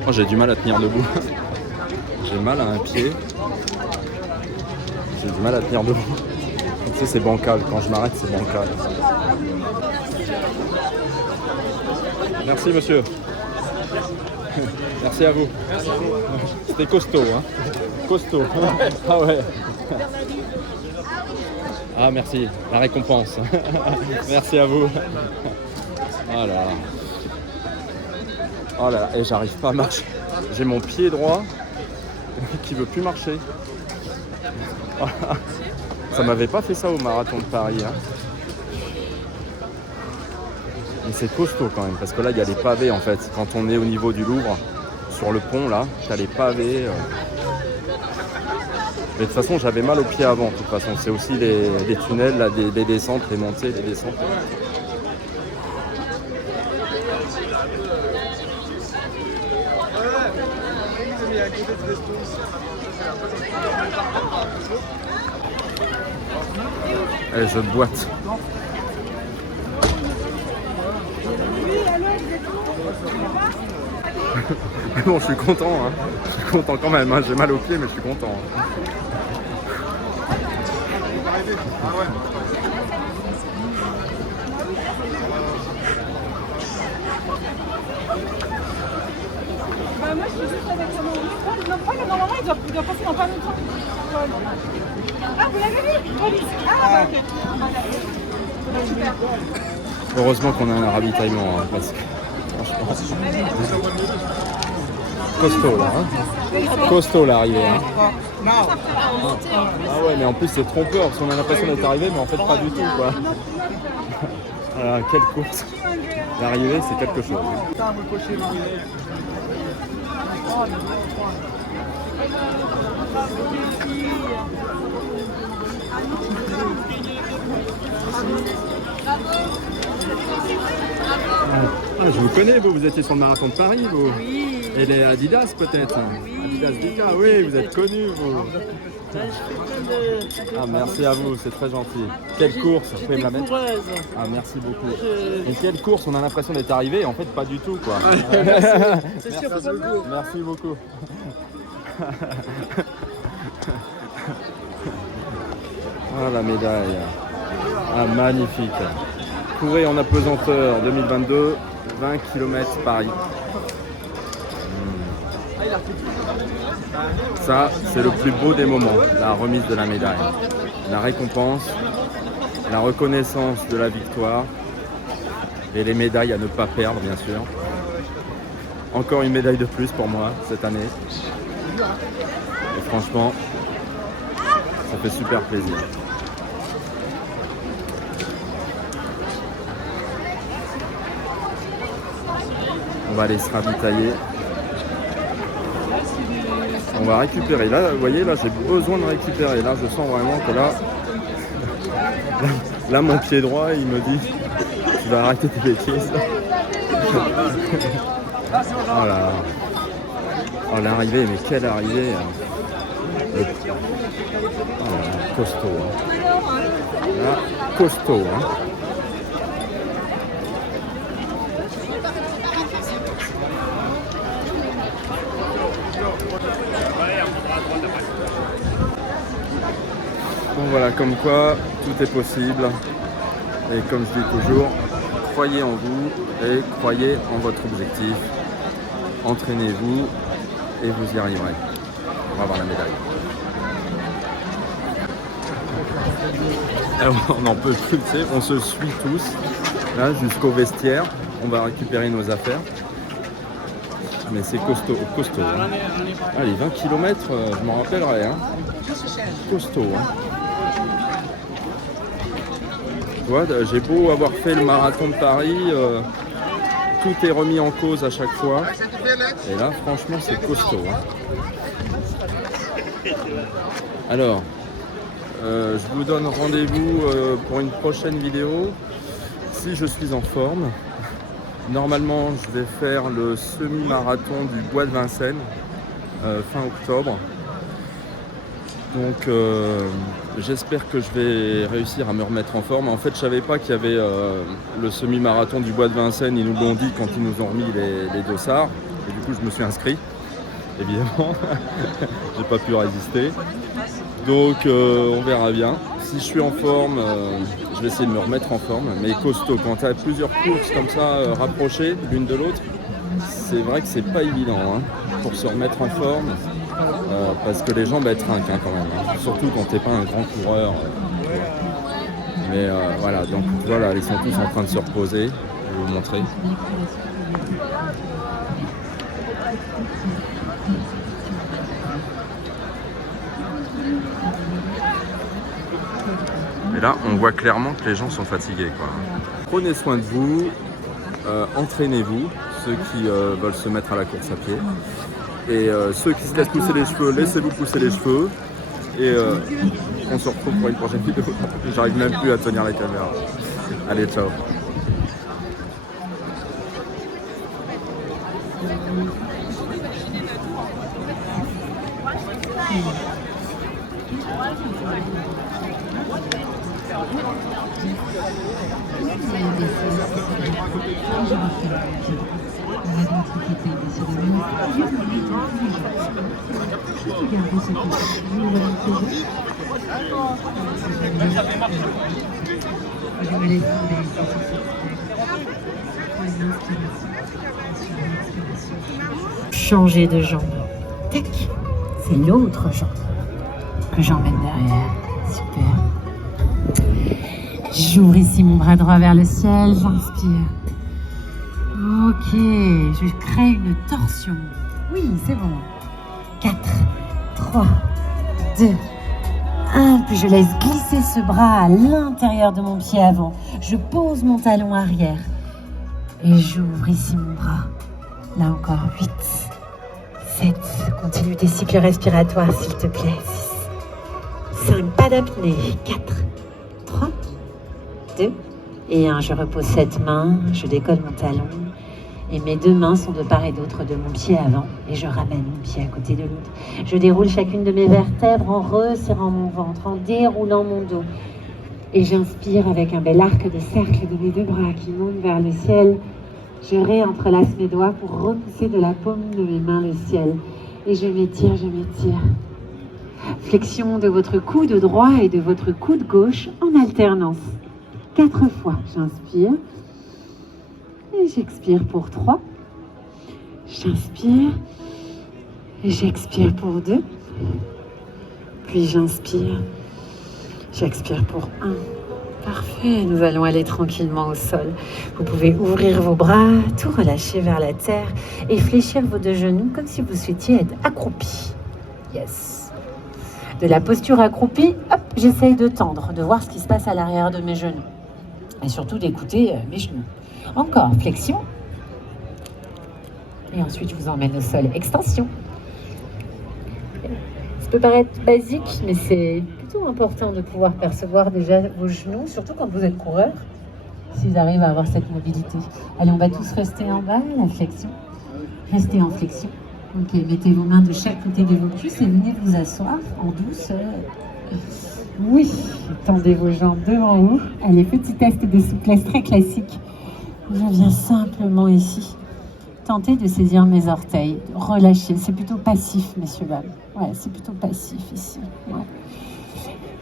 Oh, j'ai du mal à tenir debout. J'ai mal à un pied. J'ai du mal à tenir debout. Tu sais, c'est bancal. Quand je m'arrête, c'est bancal. Merci, monsieur. Merci à vous. C'était costaud, hein. Costaud. Ah ouais. Ah, merci. La récompense. Merci à vous. Oh là là. Oh là là. Et j'arrive pas à marcher. J'ai mon pied droit qui veut plus marcher. Ça m'avait pas fait ça au marathon de Paris. Hein. Mais c'est costaud quand même, parce que là, il y a les pavés en fait. Quand on est au niveau du Louvre, sur le pont là, t'as les pavés. Mais de toute façon, j'avais mal aux pieds avant. De toute façon, c'est aussi les tunnels, là, des descentes, les montées, les descentes. Allez, je boite. Mais bon, je suis content, hein. Je suis content quand même, hein. J'ai mal aux pieds, mais je suis content. Hein. Moi, je suis juste avec mon normalement, il doit passer dans pas longtemps. Ah, vous l'avez vu, police. Ah, ok. Super. Heureusement qu'on a un ravitaillement, hein, parce que franchement, costaud là, hein. Costaud l'arrivée. Hein. Ah ouais, mais en plus c'est trompeur, parce qu'on a l'impression d'être arrivé, mais en fait pas du tout, quoi. Voilà, quelle course. L'arrivée, c'est quelque chose. Ah, je vous connais, vous étiez sur le marathon de Paris, vous. Oui. Et les Adidas peut-être. Oui. Adidas Dika, oui, vous êtes connus, vous. Ah, merci à vous, c'est très gentil. Quelle course, vous pouvez me la mettre? Ah, merci beaucoup. Et quelle course, on a l'impression d'être arrivé, en fait pas du tout, quoi. C'est surprenant. Merci beaucoup. Ah, la médaille. Ah, magnifique. Courez en apesanteur 2022, 20 km Paris. Ça, c'est le plus beau des moments, la remise de la médaille. La récompense, la reconnaissance de la victoire et les médailles à ne pas perdre, bien sûr. Encore une médaille de plus pour moi cette année. Et franchement, ça fait super plaisir. On va aller se ravitailler. On va récupérer. Là, vous voyez, là, j'ai besoin de récupérer. Là, je sens vraiment que là, là, mon pied droit, il me dit, tu vas arrêter tes bêtises. Oh là. Oh, l'arrivée, mais quelle arrivée. Oh là, costaud. Hein. Là, costaud. Hein. Bon voilà, comme quoi tout est possible. Et comme je dis toujours, croyez en vous et croyez en votre objectif. Entraînez-vous et vous y arriverez. On va avoir la médaille. Alors, on n'en peut plus, tu sais, on se suit tous là jusqu'au vestiaire. On va récupérer nos affaires. Mais c'est costaud, costaud. Hein. Ah, les 20 km, je m'en rappellerai. Hein. Costaud. Hein. Tu vois, j'ai beau avoir fait le marathon de Paris, tout est remis en cause à chaque fois. Et là, franchement, c'est costaud. Hein. Alors, je vous donne rendez-vous pour une prochaine vidéo. Si je suis en forme, normalement, je vais faire le semi-marathon du Bois de Vincennes fin octobre. Donc, j'espère que je vais réussir à me remettre en forme. En fait, je ne savais pas qu'il y avait le semi-marathon du Bois de Vincennes. Ils nous l'ont dit quand ils nous ont remis les dossards. Et du coup, je me suis inscrit, évidemment. J'ai pas pu résister. Donc, on verra bien. Si je suis en forme, je vais essayer de me remettre en forme. Mais costaud, quand tu as plusieurs courses comme ça, rapprochées l'une de l'autre, c'est vrai que c'est pas évident hein, pour se remettre en forme. Parce que les jambes elles trinquent hein, quand même, hein. Surtout quand t'es pas un grand coureur. Mais voilà, donc voilà, ils sont tous en train de se reposer. Je vais vous montrer. Et là, on voit clairement que les gens sont fatigués, quoi. Prenez soin de vous, entraînez-vous, ceux qui veulent se mettre à la course à pied. Et ceux qui se laissent pousser les cheveux, laissez-vous pousser les cheveux. Et on se retrouve pour une prochaine vidéo. J'arrive même plus à tenir la caméra. Allez, ciao. Changer de jambe. Tac, c'est l'autre jambe que j'emmène derrière. Super. J'ouvre ici mon bras droit vers le ciel, j'inspire. Ok, je crée une torsion. Oui, c'est bon. 4, 3, 2, 1. Puis je laisse glisser ce bras à l'intérieur de mon pied avant. Je pose mon talon arrière. Et j'ouvre ici mon bras. Là encore, 8, 7. Continue tes cycles respiratoires, s'il te plaît. 6, 5. Pas d'apnée. 4, 3, 2 et 1. Je repose cette main. Je décolle mon talon. Et mes deux mains sont de part et d'autre de mon pied avant. Et je ramène mon pied à côté de l'autre. Je déroule chacune de mes vertèbres en resserrant mon ventre, en déroulant mon dos. Et j'inspire avec un bel arc de cercle de mes deux bras qui montent vers le ciel. Je réentrelace mes doigts pour repousser de la paume de mes mains le ciel. Et je m'étire, je m'étire. Flexion de votre coude droit et de votre coude gauche en alternance. 4 fois. J'inspire. Et j'expire pour 3. J'inspire. Et j'expire pour 2. Puis j'inspire. J'expire pour 1. Parfait, nous allons aller tranquillement au sol. Vous pouvez ouvrir vos bras, tout relâcher vers la terre et fléchir vos deux genoux comme si vous souhaitiez être accroupi. Yes. De la posture accroupie, hop, j'essaye de tendre, de voir ce qui se passe à l'arrière de mes genoux. Et surtout d'écouter mes genoux. Encore, flexion. Et ensuite, je vous emmène au sol. Extension. peut paraître basique, mais c'est plutôt important de pouvoir percevoir déjà vos genoux, surtout quand vous êtes coureur, s'ils arrivent à avoir cette mobilité. Allez, on va tous rester en bas, la flexion. Restez en flexion. Ok, mettez vos mains de chaque côté de vos cuisses et venez vous asseoir en douceur. Oui, tendez vos jambes devant vous. Allez, petit test de souplesse très classique. Je viens simplement ici. Tentez de saisir mes orteils, relâchez. C'est plutôt passif, messieurs, dames. Ouais, c'est plutôt passif ici. Ouais.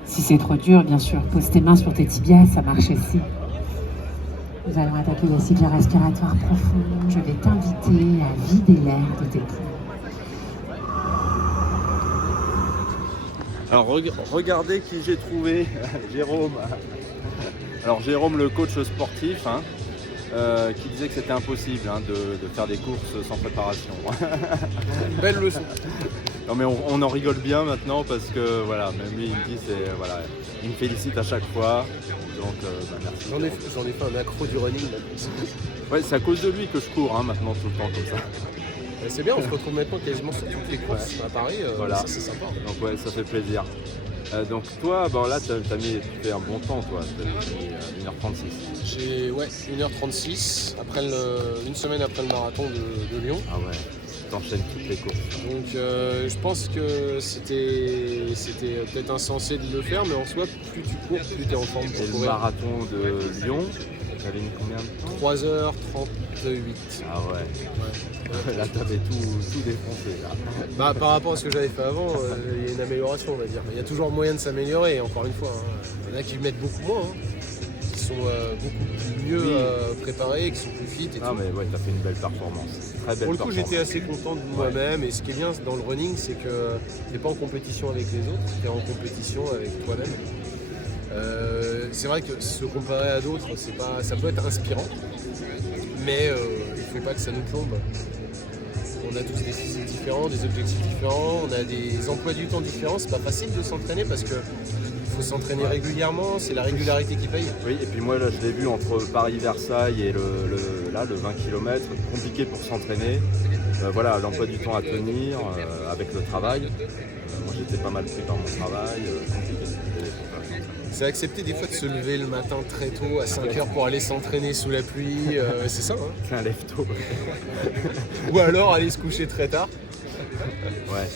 Si c'est trop dur, bien sûr, pose tes mains sur tes tibias, ça marche aussi. Nous allons attaquer le cycle respiratoire profond. Je vais t'inviter à vider l'air de tes poumons. Alors regardez qui j'ai trouvé, Jérôme. Alors Jérôme, le coach sportif, hein, qui disait que c'était impossible de faire des courses sans préparation. Belle leçon. Non mais on en rigole bien maintenant parce que voilà, même lui il me dit voilà, il me félicite à chaque fois. Donc merci. J'en ai fait un accro du running là. Ouais, c'est à cause de lui que je cours maintenant tout le temps comme ça. C'est bien, on se retrouve maintenant quasiment sur toutes les courses à Paris, voilà. Ça c'est sympa. Donc ouais, ça fait plaisir. Donc toi, là tu fais un bon temps toi, tu as mis 1h36. J'ai 1h36, une semaine après le marathon de Lyon. Ah ouais, t'enchaînes toutes les courses. Donc je pense que c'était peut-être insensé de le faire, mais en soi, plus tu cours, plus tu es en forme pour courir. Le marathon de Lyon, t'avais mis combien de temps ? 3h38. Ah ouais. Là t'avais tout défoncé là. Bah, par rapport à ce que j'avais fait avant, il y a une amélioration on va dire. Il y a toujours moyen de s'améliorer, encore une fois. Il y en a qui mettent beaucoup moins, qui sont beaucoup mieux préparés, qui sont plus fit et tout. Ah mais ouais, t'as fait une belle performance. Très belle Pour le coup j'étais assez content de moi-même et ce qui est bien dans le running c'est que t'es pas en compétition avec les autres, t'es en compétition avec toi-même. C'est vrai que se comparer à d'autres, ça peut être inspirant, mais il ne faut pas que ça nous plombe. On a tous des styles différents, des objectifs différents, on a des emplois du temps différents, c'est pas facile de s'entraîner parce que il faut s'entraîner régulièrement, c'est la régularité qui paye. Oui, et puis moi là je l'ai vu entre Paris-Versailles et le 20 km, compliqué pour s'entraîner. Voilà, l'emploi du temps à tenir avec le travail. Moi j'étais pas mal pris par mon travail, compliqué. C'est accepter des fois de se lever le matin très tôt à 5h pour aller s'entraîner sous la pluie, c'est ça hein. C'est un lève-tôt. Ou alors aller se coucher très tard. Ouais.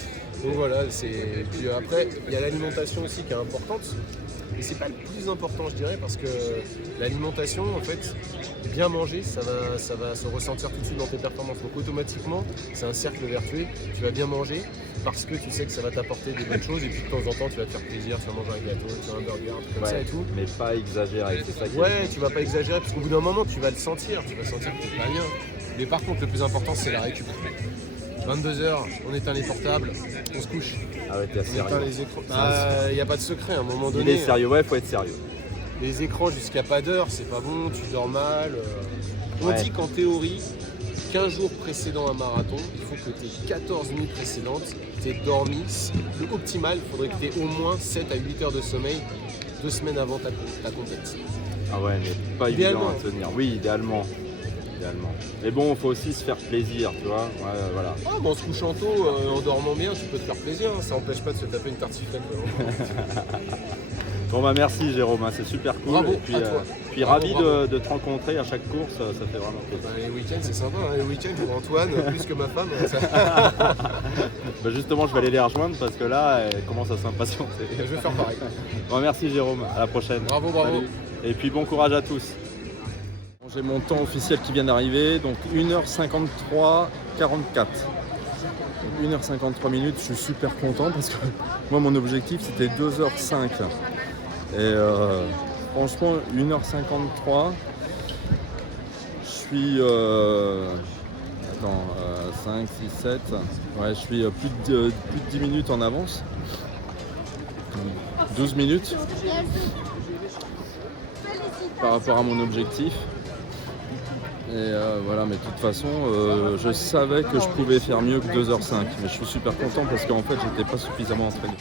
Donc voilà, puis après, il y a l'alimentation aussi qui est importante. Mais c'est pas le plus important je dirais parce que l'alimentation en fait, bien manger, ça va se ressentir tout de suite dans tes performances. Donc automatiquement, c'est un cercle vertueux, tu vas bien manger parce que tu sais que ça va t'apporter des bonnes choses et puis de temps en temps tu vas te faire plaisir, tu vas manger un gâteau, tu vas un burger, un truc comme ça et tout. Mais pas exagérer, c'est ça qui est tu vas pas exagérer parce qu'au bout d'un moment tu vas le sentir, tu vas sentir que t'es pas bien. Mais par contre le plus important c'est la récup. 22h, on éteint les portables, on se couche. Ah ouais, t'es sérieux. On éteint les écrans. Il n'y a pas de secret à un moment donné. Il est sérieux, ouais, faut être sérieux. Les écrans jusqu'à pas d'heure, c'est pas bon, tu dors mal. On dit qu'en théorie, 15 jours précédant un marathon, il faut que tes 14 nuits précédentes, tu aies dormi. Le optimal, il faudrait que tu aies au moins 7 à 8 heures de sommeil 2 semaines avant ta compète. Ah ouais, mais pas évident à tenir. Oui, idéalement. Mais bon, il faut aussi se faire plaisir, tu vois. Ouais, voilà. Ah, bon, en se couchant tôt, en dormant bien, tu peux te faire plaisir. Hein. Ça n'empêche pas de se taper une tartiflette. Bon bah merci Jérôme, hein, c'est super cool. Bravo, et puis, à toi. Puis ravi de te rencontrer à chaque course, ça fait vraiment plaisir. Les week-ends c'est sympa, hein. Les week-ends je vois Antoine plus que ma femme. Bah justement je vais aller les rejoindre parce que là elle commence à s'impatienter. Je vais faire pareil. Bon, merci Jérôme, à la prochaine. Bravo. Salut. Et puis bon courage à tous. Bon, j'ai mon temps officiel qui vient d'arriver, donc 1h53-44. 1h53 minutes, je suis super content parce que moi mon objectif c'était 2h05. Et franchement 1h53, je suis 5, 6, 7, ouais, je suis plus de 10 minutes en avance, 12 minutes par rapport à mon objectif. Et voilà, mais de toute façon, je savais que je pouvais faire mieux que 2h05, mais je suis super content parce qu'en fait, j'étais pas suffisamment entraîné.